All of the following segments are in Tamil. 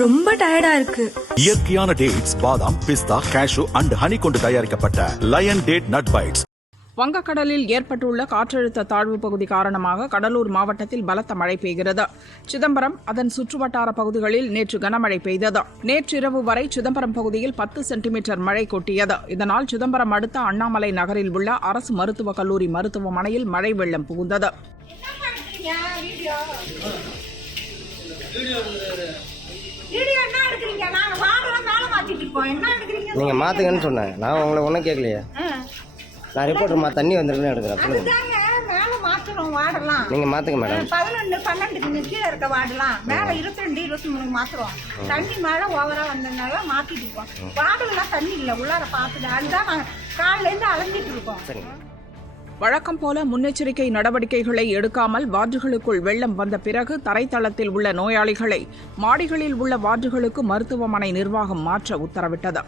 ரொம்ப டயர்டா இருக்கு. இயற்கையான டேட்ஸ், பாதாம், பிஸ்தா, கேஷு அண்ட் ஹனி கொண்டு தயாரிக்கப்பட்ட லயன் டேட் நட் பைட்ஸ். வங்கக்கடலில் ஏற்பட்டுள்ள காற்றழுத்த தாழ்வு பகுதி காரணமாக கடலூர் மாவட்டத்தில் பலத்த மழை பெய்கிறது. சிதம்பரம், அதன் சுற்றுவட்டார பகுதிகளில் நேற்று கனமழை பெய்தது. நேற்றிரவு வரை சிதம்பரம் பகுதியில் 10 சென்டிமீட்டர் மழை கொட்டியது. இதனால் சிதம்பரம் அடுத்த அண்ணாமலை நகரில் உள்ள அரசு மருத்துவக் கல்லூரி மருத்துவமனையில் மழை வெள்ளம் புகுந்தது. நீங்க மாத்துங்கன்னு சொன்னேன். நான் உங்களை ஒன்றும் கேட்கலையே. நான் ரிப்போர்ட்டர்மா தண்ணி வந்துருக்குன்னு எடுக்கிறேன். நீங்க மாத்துங்க மேடம். 11, 12 கீழே இருக்க வார்டுலாம் மேல 22, 23 மாத்துறோம். தண்ணி மழை ஓவரா வந்ததுனால மாத்திட்டு இருக்கோம். வார்டுலாம் தண்ணி இல்லை, உள்ளார பார்த்துட்டு அதுதான் நாங்கள் காலையில இருந்து அலைஞ்சிட்டு இருக்கோம். சரிங்க. வழக்கம் போல முன்னெச்சரிக்கை நடவடிக்கைகளை எடுக்காமல் வார்டுகளுக்குள் வெள்ளம் வந்த பிறகு தரைத்தளத்தில் உள்ள நோயாளிகளை மாடிகளில் உள்ள வார்டுகளுக்கு மருத்துவமனை நிர்வாகம் மாற்ற உத்தரவிட்டது.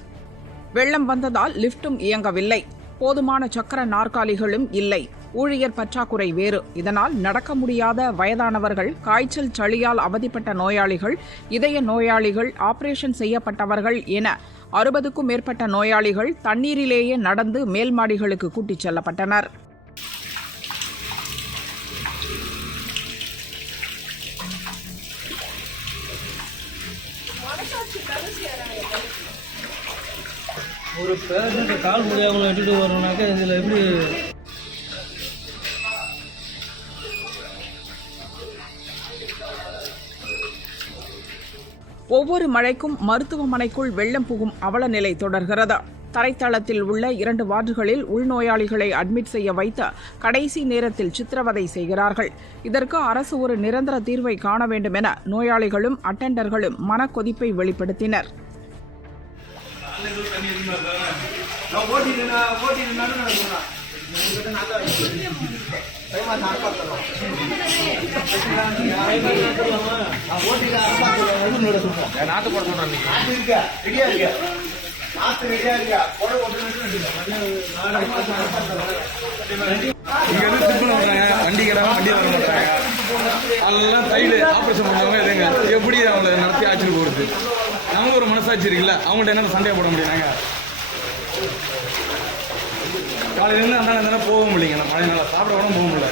வெள்ளம் வந்ததால் லிப்டும் இயங்கவில்லை, போதுமான சக்கர நாற்காலிகளும் இல்லை, ஊழியர் பற்றாக்குறை வேறு. இதனால் நடக்க முடியாத வயதானவர்கள், காய்ச்சல் சளியால் அவதிப்பட்ட நோயாளிகள், இதய நோயாளிகள், ஆபரேஷன் செய்யப்பட்டவர்கள் என 60க்கும் மேற்பட்ட நோயாளிகள் தண்ணீரிலேயே நடந்து மேல் மாடிகளுக்கு கூட்டிச் செல்லப்பட்டனர். ஒரு பேஷண்ட் கால் முடியாமல் விட்டுட்டு வரணும்னாக்கா இதில் எப்படி? ஒவ்வொரு மழைக்கும் மருத்துவமனைக்குள் வெள்ளம் புகும் அவல நிலை தொடர்கிறது. தரைத்தளத்தில் உள்ள 2 வார்டுகளில் உள்நோயாளிகளை அட்மிட் செய்ய வைத்து கடைசி நேரத்தில் சித்திரவதை செய்கிறார்கள். இதற்கு அரசு ஒரு நிரந்தர தீர்வை காண வேண்டும் என நோயாளிகளும் அட்டெண்டர்களும் மனக்கொதிப்பை வெளிப்படுத்தினர். அதெல்லாம் சைடு ஆப்ரேஷன் பண்ணவங்க எதுங்க எப்படி அவங்கள நடத்தி ஆட்சி போடுறது? நமக்கு ஒரு மனசாட்சி இருக்குல்ல, அவங்கள்ட்ட என்ன சண்டையை போட முடியுங்க? காலையிலேருந்து அந்த போக முடியல, மழைனால சாப்பிட கூட போக முடியல.